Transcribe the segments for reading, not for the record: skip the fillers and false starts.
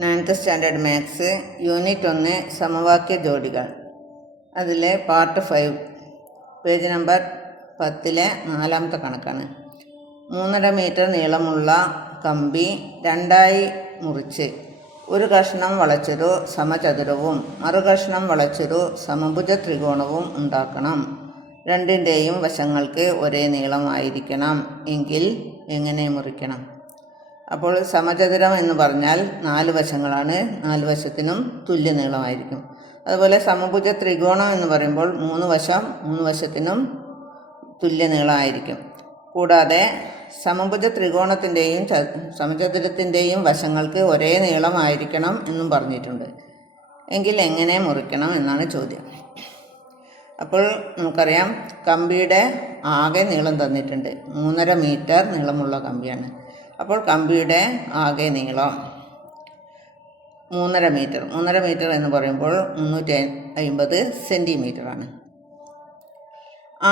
9th standard maths unit 1 സമവാക്യ ജോഡികൾ. അതിലെ പാർട്ട് 5 പേജ് നമ്പർ 10-ലെ 4ാമത്തെ കണക്കാണ്. 3.5 മീറ്റർ നീളമുള്ള കമ്പി രണ്ടായി മുറിച്ച് ഒരു കഷ്ണം വളച്ചൊരു സമചതുരവും മറുകഷ്ണം വളച്ചൊരു സമഭുജ ത്രികോണവും ഉണ്ടാക്കണം. രണ്ടിൻ്റെയും വശങ്ങൾക്ക് ഒരേ നീളമായിരിക്കണം എങ്കിൽ എങ്ങനെ മുറിക്കണം? അപ്പോൾ സമചതുരം എന്ന് പറഞ്ഞാൽ 4 വശങ്ങളാണ്, 4 വശത്തിനും തുല്യ നീളമായിരിക്കും. അതുപോലെ സമഭുജ ത്രികോണം എന്ന് പറയുമ്പോൾ 3 വശത്തിനും തുല്യ നീളമായിരിക്കും. കൂടാതെ സമഭുജ ത്രികോണത്തിൻ്റെയും സമചതുരത്തിൻ്റെയും വശങ്ങൾക്ക് ഒരേ നീളമായിരിക്കണം എന്നും പറഞ്ഞിട്ടുണ്ട്. എങ്കിൽ എങ്ങനെ മുറിക്കണം എന്നാണ് ചോദ്യം. അപ്പോൾ നമുക്കറിയാം, കമ്പിയുടെ ആകെ നീളം തന്നിട്ടുണ്ട്. 3.5 മീറ്റർ നീളമുള്ള കമ്പിയാണ്. അപ്പോൾ കമ്പിയുടെ ആകെ നീളം 3.5 മീറ്റർ എന്ന് പറയുമ്പോൾ 350 സെൻറ്റിമീറ്ററാണ്.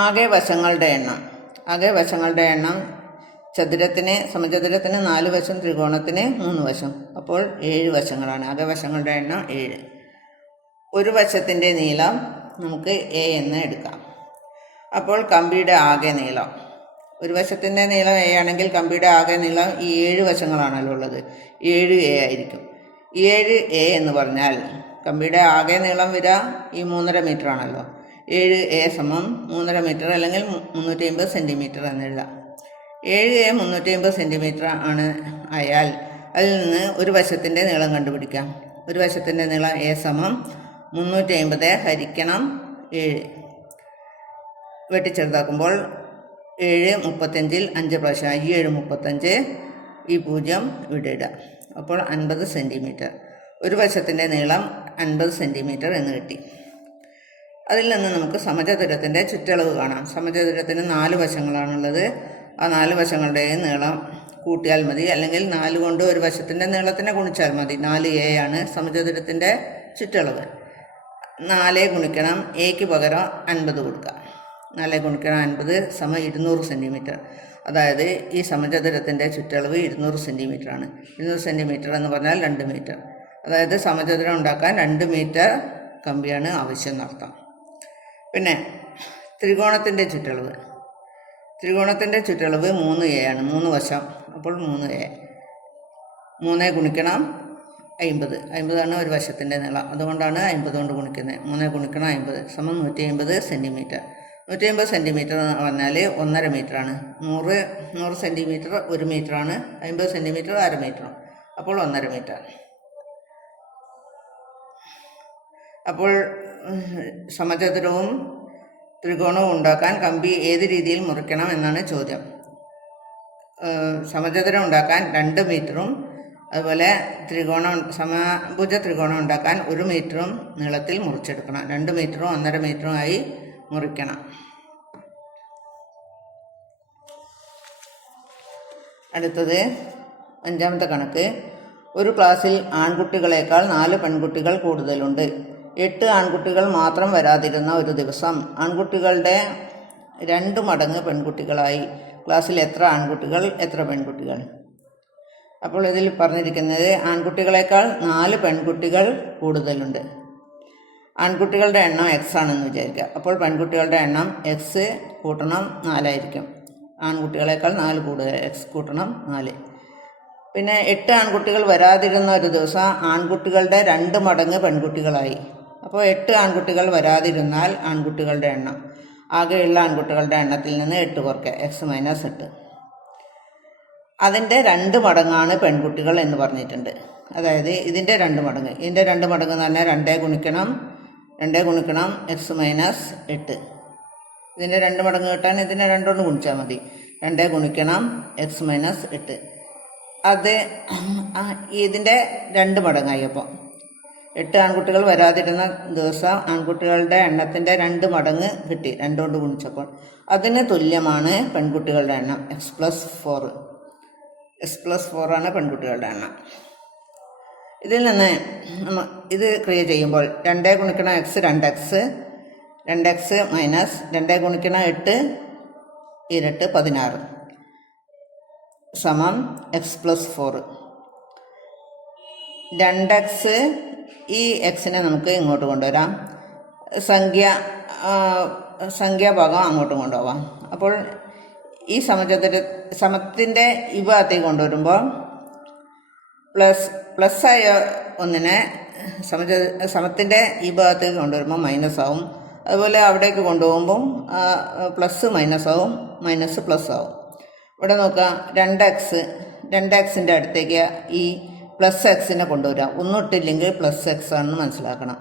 ആകെ വശങ്ങളുടെ എണ്ണം സമചതുരത്തിന് 4 വശം, ത്രികോണത്തിന് 3 വശം. അപ്പോൾ 7 വശങ്ങളാണ്. ആകെ വശങ്ങളുടെ എണ്ണം 7. ഒരു വശത്തിൻ്റെ നീളം നമുക്ക് എ എന്ന് എടുക്കാം. അപ്പോൾ കമ്പിയുടെ ആകെ നീളം, ഒരു വശത്തിൻ്റെ നീളം എ ആണെങ്കിൽ കമ്പിയുടെ ആകെ നീളം ഈ 7 വശങ്ങളാണല്ലോ ഉള്ളത്, 7A ആയിരിക്കും. 7A എന്ന് പറഞ്ഞാൽ കമ്പിയുടെ ആകെ നീളം വരിക ഈ 3.5 മീറ്റർ ആണല്ലോ. 7A സമം 3.5 മീറ്റർ അല്ലെങ്കിൽ 350 സെൻറ്റിമീറ്റർ എന്നെഴുതാം. 7A 350 സെൻറ്റിമീറ്റർ ആയാൽ അതിൽ നിന്ന് ഒരു വശത്തിൻ്റെ നീളം കണ്ടുപിടിക്കാം. ഒരു വശത്തിൻ്റെ നീളം A സമം 350 ഹരിക്കണം 7. വെട്ടിച്ചെറുതാക്കുമ്പോൾ 7 35-ൽ 5 പ്രാവശ്യം 7 35, ഈ 0 ഇവിടെ ഇടാം. അപ്പോൾ 50 സെൻറ്റിമീറ്റർ. ഒരു വശത്തിൻ്റെ നീളം 50 സെൻറ്റിമീറ്റർ എന്ന് കിട്ടി. അതിൽ നിന്ന് നമുക്ക് സമചതുരത്തിൻ്റെ ചുറ്റളവ് കാണാം. സമചതുരത്തിന് 4 വശങ്ങളാണുള്ളത്. ആ 4 വശങ്ങളുടെയും നീളം കൂട്ടിയാൽ മതി, അല്ലെങ്കിൽ 4 കൊണ്ട് ഒരു വശത്തിൻ്റെ നീളത്തിനെ ഗുണിച്ചാൽ മതി. 4A ആണ് സമചതുരത്തിൻ്റെ ചുറ്റളവ്. 4 ഗുണിക്കണം എക്ക് പകരം 50 കൊടുക്കാം. 4 ഗുണിക്കണം 50 സമം 200 സെൻറ്റിമീറ്റർ. അതായത് ഈ സമചതുരത്തിൻ്റെ ചുറ്റളവ് 200 സെൻറ്റിമീറ്ററാണ്. 200 സെൻറ്റിമീറ്റർ എന്ന് പറഞ്ഞാൽ 2 മീറ്റർ. അതായത് സമചതുരം ഉണ്ടാക്കാൻ 2 മീറ്റർ കമ്പിയാണ് ആവശ്യം എന്നർത്ഥം. പിന്നെ ത്രികോണത്തിൻ്റെ ചുറ്റളവ് 3A ആണ്. 3 വശം. അപ്പോൾ 3A. 3 ഗുണിക്കണം 50 ആണ് ഒരു വശത്തിൻ്റെ നീളം. അതുകൊണ്ടാണ് 50 കൊണ്ട് ഗുണിക്കുന്നത്. 3 ഗുണിക്കണം 50 സമം 150 സെൻറ്റിമീറ്റർ. 150 സെൻറ്റിമീറ്റർ എന്ന് പറഞ്ഞാൽ 1.5 മീറ്ററാണ്. 100 സെൻറ്റിമീറ്റർ 1 മീറ്ററാണ്. 50 സെൻറ്റിമീറ്റർ 1/2 മീറ്റർ. അപ്പോൾ 1.5 മീറ്റർ. അപ്പോൾ സമചതുരവും ത്രികോണവും ഉണ്ടാക്കാൻ കമ്പി ഏത് രീതിയിൽ മുറിക്കണം എന്നാണ് ചോദ്യം. സമചതുരം ഉണ്ടാക്കാൻ 2 മീറ്ററും അതുപോലെ സമഭുജ ത്രികോണം ഉണ്ടാക്കാൻ 1 മീറ്ററും നീളത്തിൽ മുറിച്ചെടുക്കണം. 2 മീറ്ററും 1.5 മീറ്ററും ആയി മുറിക്കണം. അടുത്തത് 5ാമത്തെ കണക്ക്. ഒരു ക്ലാസ്സിൽ ആൺകുട്ടികളെക്കാൾ 4 പെൺകുട്ടികൾ കൂടുതലുണ്ട്. 8 ആൺകുട്ടികൾ മാത്രം വരാതിരുന്ന ഒരു ദിവസം ആൺകുട്ടികളുടെ 2 മടങ്ങ് പെൺകുട്ടികളായി. ക്ലാസ്സിൽ എത്ര ആൺകുട്ടികൾ, എത്ര പെൺകുട്ടികൾ? അപ്പോൾ ഇതിൽ പറഞ്ഞിരിക്കുന്നത് ആൺകുട്ടികളെക്കാൾ 4 പെൺകുട്ടികൾ കൂടുതലുണ്ട്. ആൺകുട്ടികളുടെ എണ്ണം X ആണെന്ന് വിചാരിക്കുക. അപ്പോൾ പെൺകുട്ടികളുടെ എണ്ണം X കൂട്ടണം 4 ആയിരിക്കും. ആൺകുട്ടികളെക്കാൾ 4 കൂടുതൽ, X കൂട്ടണം 4. പിന്നെ 8 ആൺകുട്ടികൾ വരാതിരുന്ന ഒരു ദിവസം ആൺകുട്ടികളുടെ 2 മടങ്ങ് പെൺകുട്ടികളായി. അപ്പോൾ 8 ആൺകുട്ടികൾ വരാതിരുന്നാൽ ആൺകുട്ടികളുടെ എണ്ണം, ആകെയുള്ള ആൺകുട്ടികളുടെ എണ്ണത്തിൽ നിന്ന് 8 കുറയ്ക്കുക, X - 8. അതിൻ്റെ 2 മടങ്ങാണ് പെൺകുട്ടികൾ എന്ന് പറഞ്ഞിട്ടുണ്ട്. അതായത് ഇതിൻ്റെ 2 മടങ്ങ്. ഇതിൻ്റെ 2 മടങ്ങ് എന്ന് പറഞ്ഞാൽ 2 ഗുണിക്കണം X - 8. ഇതിൻ്റെ 2 മടങ്ങ് കിട്ടാൻ ഇതിനെ 2 കൊണ്ട് ഗുണിച്ചാൽ മതി. 2 ഗുണിക്കണം X - 8. അത് ഇതിൻ്റെ 2 മടങ്ങായി. അപ്പോൾ 8 ആൺകുട്ടികൾ വരാതിരുന്ന ദിവസം ആൺകുട്ടികളുടെ എണ്ണത്തിൻ്റെ 2 മടങ്ങ് കിട്ടി 2 കൊണ്ട് ഗുണിച്ചപ്പോൾ. അതിന് തുല്യമാണ് പെൺകുട്ടികളുടെ എണ്ണം. X+4 ആണ് പെൺകുട്ടികളുടെ എണ്ണം. ഇതിൽ നിന്ന് ഇത് ക്രിയേറ്റ് ചെയ്യുമ്പോൾ 2 ഗുണിക്കണം X 2X, 2X മൈനസ് 2 ഗുണിക്കണം 8 ഇരട്ട് 16 സമം X+4. 2x, ഈ എക്സിനെ നമുക്ക് ഇങ്ങോട്ട് കൊണ്ടുവരാം, സംഖ്യാഭാഗം അങ്ങോട്ടും കൊണ്ടുപോകാം. അപ്പോൾ ഈ സമത്തിൻ്റെ ഈ ഭാഗത്തേക്ക് കൊണ്ടുവരുമ്പോൾ പ്ലസ്സായ ഒന്നിനെ സമത്തിൻ്റെ ഈ ഭാഗത്തേക്ക് കൊണ്ടുവരുമ്പോൾ മൈനസ് ആവും. അതുപോലെ അവിടേക്ക് കൊണ്ടുപോകുമ്പം പ്ലസ് മൈനസ് ആവും, മൈനസ് പ്ലസ് ആവും. ഇവിടെ നോക്കുക, 2xൻ്റെ അടുത്തേക്ക് ഈ പ്ലസ് എക്സിനെ കൊണ്ടുവരാം. ഒന്നും ഇട്ടില്ലെങ്കിൽ പ്ലസ് എക്സ് ആണെന്ന് മനസ്സിലാക്കണം.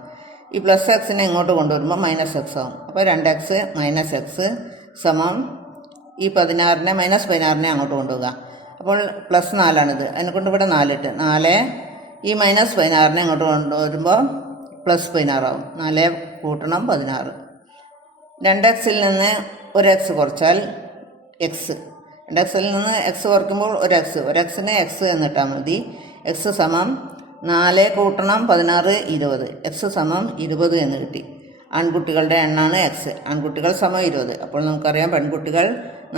ഈ പ്ലസ് എക്സിനെ ഇങ്ങോട്ട് കൊണ്ടുവരുമ്പോൾ മൈനസ് എക്സ് ആവും. അപ്പോൾ 2x മൈനസ് എക്സ് സമം ഈ 16നെ മൈനസ് 16നെ അങ്ങോട്ട് കൊണ്ടുപോകുക. അപ്പോൾ പ്ലസ് 4ആണിത്, അതിനെക്കൊണ്ട് ഇവിടെ 4 ഇട്ട് 4 ഈ മൈനസ് 16നെ അങ്ങോട്ട് കൊണ്ടുവരുമ്പോൾ പ്ലസ് 16 ആവും. 4 കൂട്ടണം 16. 2xൽ നിന്ന് ഒരു എക്സ് കുറച്ചാൽ എക്സ്, 2xൽ നിന്ന് എക്സ് കുറയ്ക്കുമ്പോൾ ഒരു എക്സിന് എക്സ് എന്നിട്ടാൽ മതി. എക്സ് സമം 4 കൂട്ടണം 16 20, എക്സ് സമം 20 എന്ന് കിട്ടി. ആൺകുട്ടികളുടെ എണ്ണമാണ് എക്സ്. ആൺകുട്ടികൾ സമം 20. അപ്പോൾ നമുക്കറിയാം പെൺകുട്ടികൾ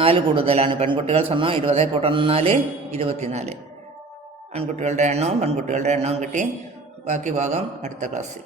4 കൂടുതലാണ്. പെൺകുട്ടികൾ സമം 20 കൂട്ടണം 4 24. ആൺകുട്ടികളുടെ എണ്ണവും പെൺകുട്ടികളുടെ എണ്ണവും കിട്ടി. ബാക്കി ഭാഗം അടുത്ത ക്ലാസ്സിൽ.